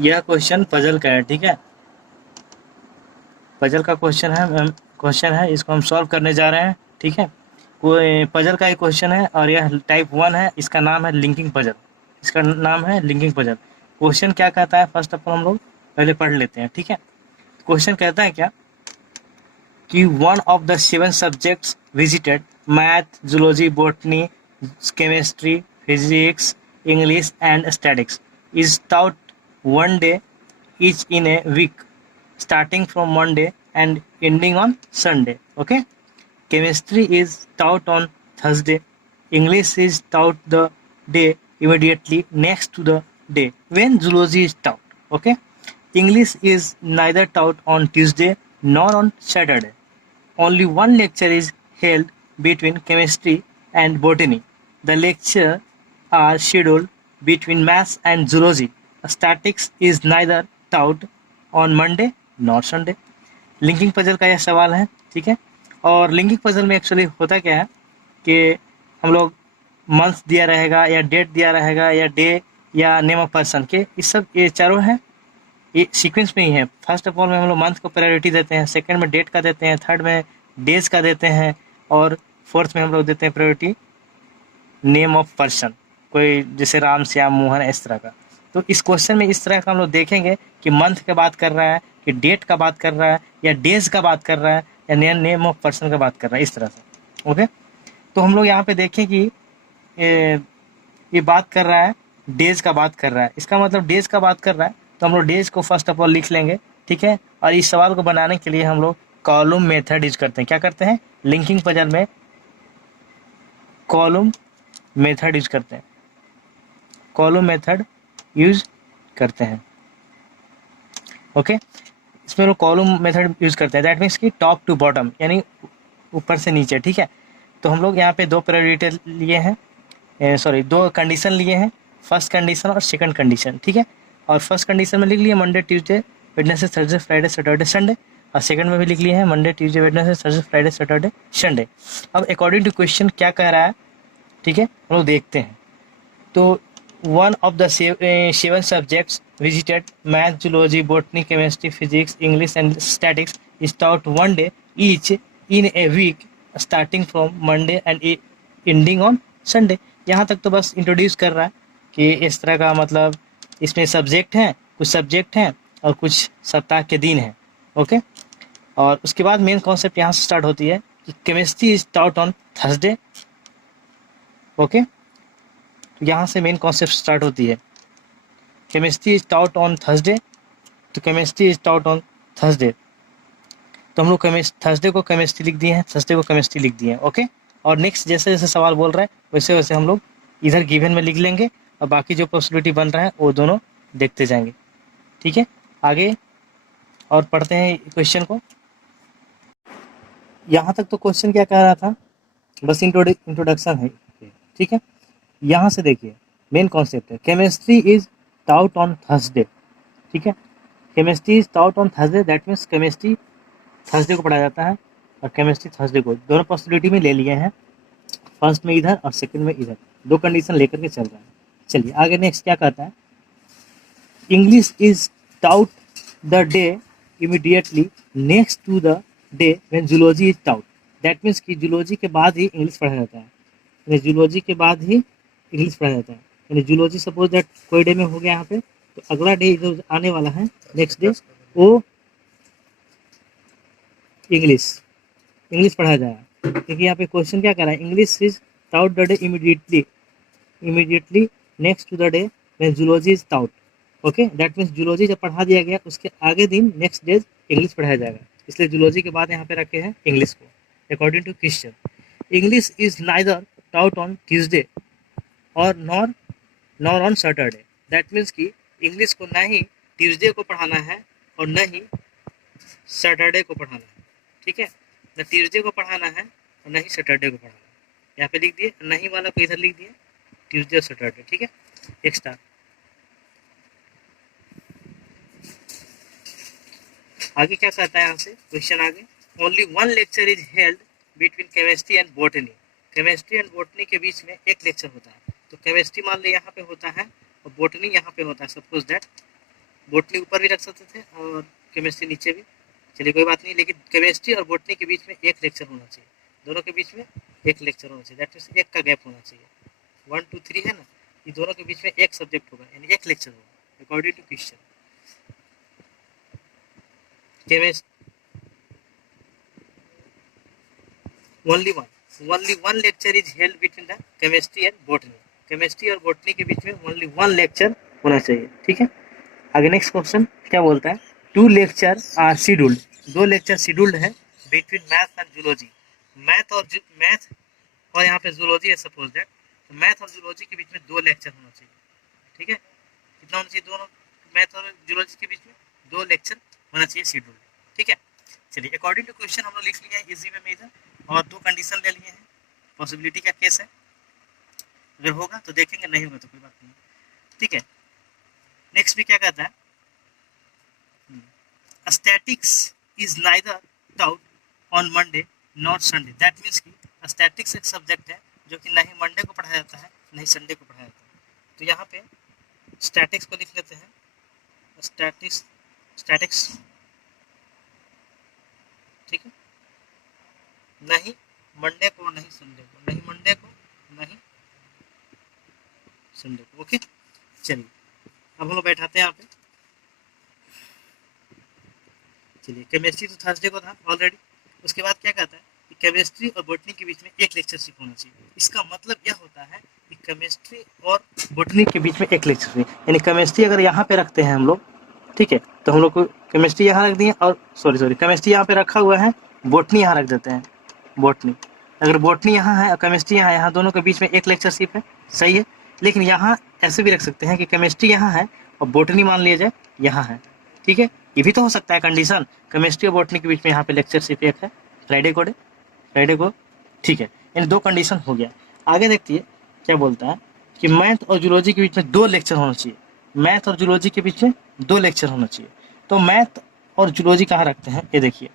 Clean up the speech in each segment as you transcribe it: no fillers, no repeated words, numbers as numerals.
यह question puzzle का है, ठीक है। पजल का क्वेश्चन है, इसको हम सॉल्व करने जा रहे हैं, ठीक है। कोई पजल का एक क्वेश्चन है और यह टाइप 1 है, इसका नाम है लिंकिंग पजल। इसका नाम है लिंकिंग पजल। क्वेश्चन क्या कहता है, फर्स्ट ऑफ ऑल हम लोग पहले पढ़ लेते हैं, ठीक है। क्वेश्चन कहता है क्या कि one of the 7 subjects visited, math, zoology, botany, chemistry, physics, English and statics, is taught one day each in a week starting from Monday and ending on Sunday. Okay, chemistry is taught on Thursday, English is taught the day immediately next to the day when zoology is taught. Okay, English is neither taught on Tuesday nor on Saturday. Only one lecture is held between chemistry and botany. The lectures are scheduled between maths and zoology. Statistics is neither taught on Monday nor Sunday. Linking puzzle का यह सवाल है, ठीक है। और linking puzzle में actually होता क्या है कि हम लोग मंथ दिया रहेगा या डेट दिया रहेगा या डे या नेम ऑफ पर्सन के, इस सब ये चारों हैं, ये सीक्वेंस में ही है। फर्स्ट ऑफ ऑल में हम लोग मंथ को प्रायोरिटी देते हैं, सेकंड में डेट का देते हैं, थर्ड में डेज का देते हैं और फोर्थ में हम लोग देते हैं प्रायोरिटी नेम ऑफ पर्सन, कोई जैसे राम, श्याम, मोहन, इस तरह का। तो इस क्वेश्चन में इस तरह का हम लोग देखेंगे कि मंथ का बात कर रहा है, कि डेट का बात कर रहा है, या डेज का बात कर रहा है, या नेम ऑफ पर्सन का बात कर रहा है, इस तरह से। ओके, तो हम लोग यहाँ पे देखें कि ये बात कर रहा है, डेज का बात कर रहा है, इसका मतलब डेज का बात कर रहा है, तो हम लोग डेज को फर्स्ट ऑफ ऑल लिख लेंगे, ठीक है। और इस सवाल को बनाने के लिए हम लोग कॉलम मेथड यूज करते हैं। क्या करते हैं, लिंकिंग पजल में कॉलम मेथड यूज करते हैं, कॉलम मेथड यूज करते हैं। ओके, इसमें लोग कॉलम मेथड यूज करते हैं, दैट मीन्स कि टॉप टू बॉटम, यानी ऊपर से नीचे, ठीक है। तो हम लोग यहाँ पे दो प्रायोरिटी लिए हैं, सॉरी दो कंडीशन लिए हैं, फर्स्ट कंडीशन और सेकंड कंडीशन, ठीक है। और फर्स्ट कंडीशन में लिख लिए Monday, Tuesday, Wednesday, Thursday, Friday, Saturday, Sunday. और सेकंड में भी लिख लिए हैं Monday, Tuesday, Wednesday, Thursday, Friday, Saturday, Sunday. अब अकॉर्डिंग टू क्वेश्चन क्या कह रहा है, ठीक है, हम लोग देखते हैं। तो one of the 7 subjects visited, math, zoology, botany, chemistry, physics, English and statics, is taught one day each in a week starting from Monday and ending on Sunday। यहाँ तक तो बस इंट्रोड्यूस कर रहा है कि इस तरह का, मतलब इसमें सब्जेक्ट हैं, कुछ सब्जेक्ट हैं और कुछ सप्ताह के दिन हैं। ओके, और उसके बाद मेन कॉन्सेप्ट यहाँ से स्टार्ट होती है कि chemistry is taught on Thursday. Okay, तो यहाँ से मेन कॉन्सेप्ट स्टार्ट होती है, chemistry is taught on Thursday, तो chemistry is taught on Thursday. तो हम लोग थर्सडे को केमिस्ट्री लिख दिए हैं, थर्सडे को केमिस्ट्री लिख दिए हैं। ओके, और नेक्स्ट जैसे जैसे सवाल बोल रहा है वैसे वैसे हम लोग इधर गिवन में लिख लेंगे और बाकी जो पॉसिबिलिटी बन रहा है वो दोनों देखते जाएंगे, ठीक है। आगे और पढ़ते हैं क्वेश्चन को। यहाँ तक तो क्वेश्चन क्या कह रहा था, बस इंट्रोडक्शन है, ठीक है। यहाँ से देखिए मेन कॉन्सेप्ट है, chemistry is taught on Thursday, ठीक है। Chemistry is taught on Thursday, that means chemistry Thursday को पढ़ाया जाता है और केमिस्ट्री थर्सडे को, दोनों पॉसिबिलिटी में ले लिए हैं, फर्स्ट में इधर और सेकंड में इधर, दो कंडीशन लेकर के चल रहा है। चलिए आगे नेक्स्ट क्या कहता है, English is taught the day immediately next to the day when zoology is taught, that means कि जूलॉजी के बाद ही इंग्लिश पढ़ाया जाता है, यानी जूलॉजी के बाद ही इंग्लिश पढ़ाया जाता है। यानी जूलॉजी सपोज दैट कोई डे में हो गया यहाँ पे, तो अगला डे जो आने वाला है नेक्स्ट डे वो इंग्लिश पढ़ाया जाएगा, क्योंकि यहाँ पे क्वेश्चन क्या कर रहा है, English is taught the day immediately next to the day when zoology is taught. Okay, that means zoology जब पढ़ा दिया गया उसके आगे दिन नेक्स्ट डे इंग्लिश पढ़ाया जाएगा, इसलिए जूलॉजी के बाद यहाँ पे रखे हैं इंग्लिश को। According to question, English is neither taught on Tuesday और nor on Saturday, that means कि इंग्लिश को ना ही ट्यूसडे को पढ़ाना है और न ही सैटरडे को पढ़ाना है, ठीक है। न ट्यूसडे को पढ़ाना है और न ही सैटरडे को पढ़ाना है, यहाँ पे लिख दिए, नहीं वाला को इधर लिख दिए, ट्यूसडे और सैटरडे, ठीक है। एक स्टार। आगे क्या कहता है यहाँ से क्वेश्चन आगे, only one lecture is held between chemistry and botany, chemistry and botany के बीच में एक लेक्चर होता है। तो केमिस्ट्री मान लो यहाँ पे होता है और बॉटनी यहाँ पे होता है, सपोज दैट बोटनी ऊपर भी रख सकते थे और केमिस्ट्री नीचे भी, चलिए कोई बात नहीं, लेकिन केमिस्ट्री और बोटनी के बीच में एक लेक्चर होना चाहिए, दोनों के बीच में एक लेक्चर होना चाहिए, दैट मीन्स एक का गैप होना चाहिए। 1 2 3 है ना, ये दोनों के बीच में एक सब्जेक्ट होगा, यानी एक लेक्चर होगा according to question. only one lecture is held between the chemistry and botany, chemistry और बोटनी के बीच में ओनली 1 लेक्चर होना चाहिए, ठीक है। आगे नेक्स्ट क्वेश्चन क्या बोलता है, 2 lecture are scheduled, 2 lecture scheduled है between math and zoology, math और यहाँ पे जूलॉजी है सपोज दैट, तो मैथ और जूलॉजी के बीच में 2 लेक्चर होना चाहिए, ठीक है। कितना होना चाहिए, दोनों मैथ और जूलॉजी के बीच में 2 लेक्चर होना चाहिए शेड्यूल्ड, ठीक है। चलिए अकॉर्डिंग टू क्वेश्चन हम लोग लिख लिए हैं इजी में मेजर, और 2 कंडीशन ले लिए हैं, पॉसिबिलिटी का केस है, अगर होगा तो देखेंगे, नहीं होगा तो कोई बात नहीं, ठीक है। नेक्स्ट में क्या कहता है, statics is neither taught on Monday not Sunday, that means कि स्टैटिक्स एक सब्जेक्ट है जो कि नहीं मंडे को पढ़ाया जाता है नहीं संडे को पढ़ाया जाता है। तो यहाँ पे स्टैटिक्स को लिख लेते हैं, स्टैटिक्स ठीक है, नहीं मंडे को नहीं संडे को, नहीं मंडे को नहीं संडे को, ओके। चलिए अब हम लोग बैठाते हैं यहाँ पे, चलिए केमिस्ट्री तो थर्सडे को था ऑलरेडी, उसके बाद क्या कहता है कि केमिस्ट्री और बोटनी के बीच में एक लेक्चरशिप होना चाहिए, इसका मतलब यह होता है कि केमिस्ट्री और बोटनी के बीच में एक लेक्चरशिप, यानी केमिस्ट्री अगर यहाँ पे रखते हैं हम लोग, ठीक है, तो हम लोग को केमिस्ट्री यहाँ रख दिए, और सॉरी केमिस्ट्री यहाँ पे रखा हुआ है, बोटनी यहाँ रख देते हैं, बोटनी अगर बोटनी यहाँ है और केमिस्ट्री यहाँ दोनों के बीच में एक लेक्चरशिप है, सही है। लेकिन यहाँ ऐसे भी रख सकते हैं कि केमिस्ट्री यहाँ है और बोटनी मान लिया जाए यहाँ है, ठीक है, ये भी तो हो सकता है कंडीशन, केमिस्ट्री और बोटनी के बीच में यहाँ पे लेक्चरशिप एक है, फ्राइडे को, ठीक है, इन 2 कंडीशन हो गया। आगे देखिए क्या बोलता है कि मैथ और जूलॉजी के बीच में 2 लेक्चर होना चाहिए, मैथ और जूलॉजी के बीच में 2 लेक्चर होना चाहिए। तो मैथ और जूलॉजी कहाँ रखते हैं, ये देखिए,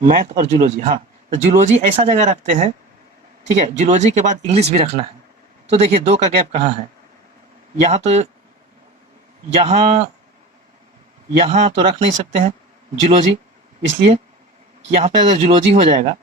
मैथ और जूलॉजी, हाँ, तो जूलॉजी ऐसा जगह रखते हैं, ठीक है, जूलॉजी के बाद इंग्लिश भी रखना है, तो देखिए 2 का गैप कहाँ है, यहाँ तो रख नहीं सकते हैं जूलॉजी, इसलिए कि यहाँ पे अगर जूलॉजी हो जाएगा,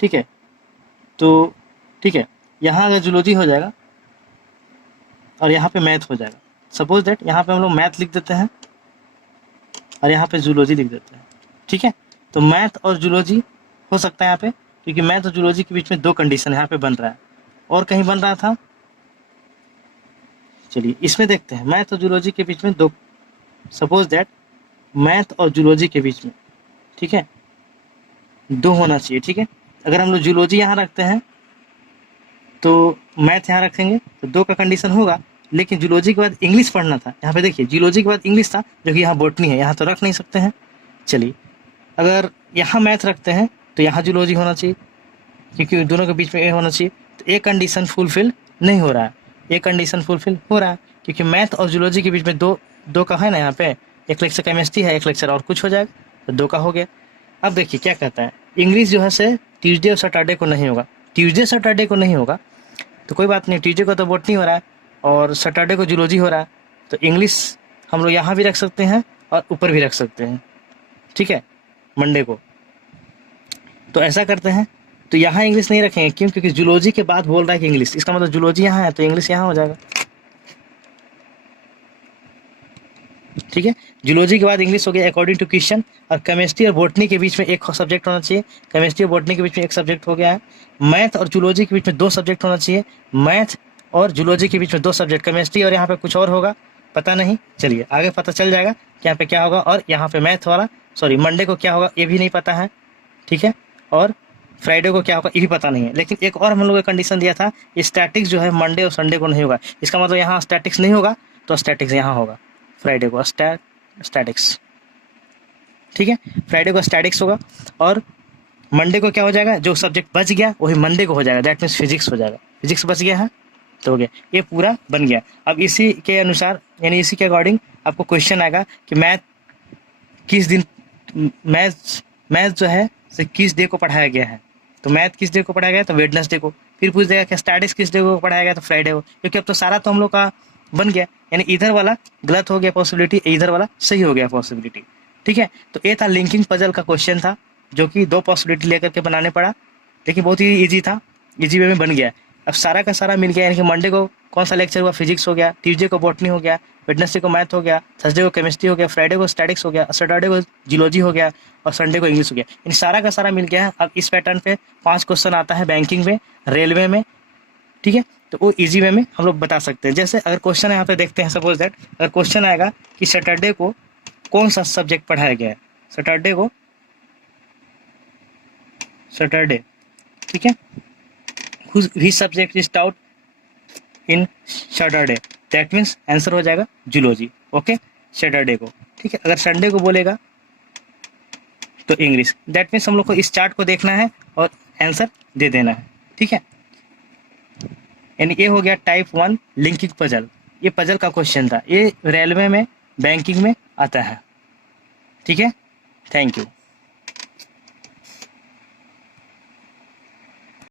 ठीक है, तो ठीक है, यहाँ अगर जूलॉजी हो जाएगा और यहाँ पे मैथ हो जाएगा, सपोज दैट यहाँ पे हम लोग मैथ लिख देते हैं और यहाँ पे जूलॉजी लिख देते हैं, ठीक है। तो मैथ और जूलॉजी हो सकता है यहाँ पे, क्योंकि मैथ और जूलॉजी के बीच में 2 कंडीशन यहाँ पे बन रहा है, और कहीं बन रहा था, चलिए इसमें देखते हैं, मैथ और जूलॉजी के बीच में 2, सपोज दैट मैथ और जूलॉजी के बीच में, ठीक है, 2 होना चाहिए, ठीक है। अगर हम लोग जूलॉजी यहाँ रखते हैं तो मैथ यहाँ रखेंगे तो 2 का कंडीशन होगा, लेकिन जूलॉजी के बाद इंग्लिश पढ़ना था, यहाँ पे देखिए जूलॉजी के बाद इंग्लिश था, जो कि यहाँ बोटनी है, यहाँ तो रख नहीं सकते हैं। चलिए अगर यहाँ मैथ रखते हैं तो यहाँ जूलॉजी होना चाहिए, क्योंकि दोनों के बीच में ए होना चाहिए, तो एक कंडीशन फुलफिल नहीं हो रहा है, एक कंडीशन फुलफिल हो रहा है, क्योंकि मैथ और जूलॉजी के बीच में दो का है ना, यहाँ पे एक लेक्चर केमिस्ट्री है, एक लेक्चर और कुछ हो जाएगा, तो 2 का हो गया। अब देखिए क्या कहता है, इंग्लिश जो है से ट्यूसडे और सैटरडे को नहीं होगा, ट्यूसडे सैटरडे को नहीं होगा तो कोई बात नहीं, ट्यूसडे को तो बोटनी हो रहा है और सैटरडे को जूलॉजी हो रहा है, तो इंग्लिश हम लोग यहाँ भी रख सकते हैं और ऊपर भी रख सकते हैं, ठीक है, मंडे को। तो ऐसा करते हैं, तो यहाँ इंग्लिश नहीं रखेंगे, क्यों, क्योंकि जूलॉजी के बाद बोल रहा है कि इंग्लिश, इसका मतलब जूलॉजी यहाँ है तो इंग्लिश यहाँ हो जाएगा, ठीक है। जूलॉजी के बाद इंग्लिश हो गया अकॉर्डिंग टू क्वेश्चन, और केमिस्ट्री और बोटनी के बीच में एक सब्जेक्ट होना चाहिए, केमिस्ट्री और बोटनी के बीच में एक सब्जेक्ट हो गया है। मैथ और जूलॉजी के बीच में 2 सब्जेक्ट होना चाहिए, मैथ और जूलॉजी के बीच में 2 सब्जेक्ट, केमिस्ट्री और यहाँ पे कुछ और होगा पता नहीं, चलिए आगे पता चल जाएगा कि यहाँ पे क्या होगा, और यहाँ पे मैथ वाला मंडे को क्या होगा ये भी नहीं पता है, ठीक है, और फ्राइडे को क्या होगा ये भी पता नहीं है। लेकिन एक और हम लोग ने कंडीशन दिया था, स्टैटिक्स जो है मंडे और संडे को नहीं होगा, इसका मतलब यहाँ स्टैटिक्स नहीं होगा तो स्टैटिक्स यहाँ होगा, फ्राइडे को स्टैटिक्स, ठीक है, फ्राइडे को स्टैटिक्स होगा, और मंडे को क्या हो जाएगा, जो सब्जेक्ट बच गया वही मंडे को हो जाएगा, दैट मीन्स फिजिक्स हो जाएगा, फिजिक्स बच गया है तो हो गया, ये पूरा बन गया। अब इसी के अनुसार यानी इसी के अकॉर्डिंग आपको क्वेश्चन आएगा कि मैथ किस दिन, मैथ जो है से किस डे को पढ़ाया गया है, तो मैथ किस डे को पढ़ाया गया तो वेडनेसडे को, फिर पूछ देगा कि स्टैटिक्स किस डे को पढ़ाया गया तो फ्राइडे को, क्योंकि अब तो सारा तो हम लोग का बन गया, यानी इधर वाला गलत हो गया पॉसिबिलिटी, इधर वाला सही हो गया पॉसिबिलिटी। ठीक है, तो ये था लिंकिंग पजल का क्वेश्चन था, जो कि 2 पॉसिबिलिटी लेकर के बनाने पड़ा, लेकिन बहुत ही ईजी था, ईजी वे में बन गया। अब सारा का सारा मिल गया, यानी कि मंडे को कौन सा लेक्चर हुआ, फिजिक्स हो गया, ट्यूसडे को बॉटनी हो गया, वेडनेसडे को मैथ हो गया, थर्सडे को केमिस्ट्री हो गया, फ्राइडे को स्टैटिक्स हो गया, सैटरडे को जियोलॉजी हो गया, और संडे को इंग्लिश हो गया। इन सारा का सारा मिल गया है। अब इस पैटर्न पे 5 क्वेश्चन आता है बैंकिंग में, रेलवे में, ठीक है, तो वो इजी वे में हम लोग बता सकते हैं। जैसे अगर क्वेश्चन यहाँ पे देखते हैं, सपोज दैट अगर क्वेश्चन आएगा कि सैटरडे को कौन सा सब्जेक्ट पढ़ाया गया है, सैटरडे को, सैटरडे, ठीक है, which subject is taut in Saturday, that means answer हो जाएगा जूलॉजी। ओके, सैटरडे को, ठीक है। अगर संडे को बोलेगा तो इंग्लिश, दैट मीन्स हम लोग को इस चार्ट को देखना है और आंसर दे देना है, ठीक है। यानी ये हो गया टाइप 1 लिंकिंग पजल। ये पजल का क्वेश्चन था, ये रेलवे में, बैंकिंग में आता है, ठीक है। Thank you.